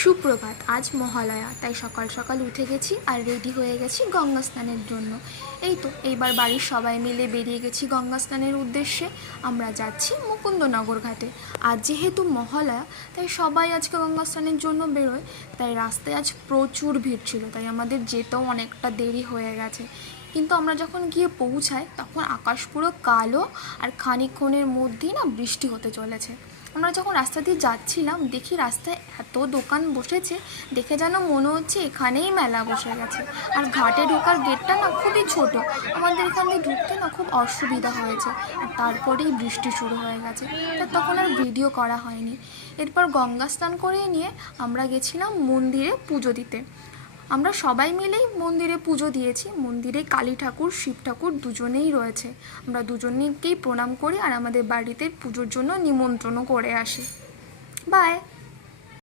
সুপ্রভাত। আজ মহালয়া, তাই সকাল সকাল উঠে গেছি আর রেডি হয়ে গেছি গঙ্গা স্নানের জন্য। এই তো এইবার বাড়ির সবাই মিলে বেরিয়ে গেছি গঙ্গা স্নানের উদ্দেশ্যে। আমরা যাচ্ছি মুকুন্দনগর ঘাটে। আজ যেহেতু মহালয়া, তাই সবাই আজকে গঙ্গা স্নানের জন্য বেরোয়। তাই রাস্তায় আজ প্রচুর ভিড় ছিল, তাই আমাদের যেতেও অনেকটা দেরি হয়ে গেছে। কিন্তু আমরা যখন গিয়ে পৌঁছাই তখন আকাশ পুরো কালো, আর খানিকক্ষণের মধ্যেই না বৃষ্টি হতে চলেছে। আমরা যখন রাস্তা দিয়ে যাচ্ছিলাম দেখি রাস্তায় এত দোকান বসেছে, দেখে যেন মনে হচ্ছে এখানেই মেলা বসে গেছে। আর ঘাটে ঢোকার গেটটা না খুবই ছোট, আমাদের এখান দিয়ে ঢুকতে না খুব অসুবিধা হয়েছে। আর তারপরেই বৃষ্টি শুরু হয়ে গেছে, তা তখন আর ভিডিও করা হয়নি। এরপর গঙ্গা স্নান করে নিয়ে আমরা গেছিলাম মন্দিরে পুজো দিতে। আমরা সবাই মিলেই মন্দিরে পুজো দিয়েছি। মন্দিরে কালী ঠাকুর, শিব ঠাকুর দুজনেই রয়েছে। আমরা দুজনেকেই প্রণাম করি আর আমাদের বাড়িতে পুজোর জন্য নিমন্ত্রণও করে আসি। বাই।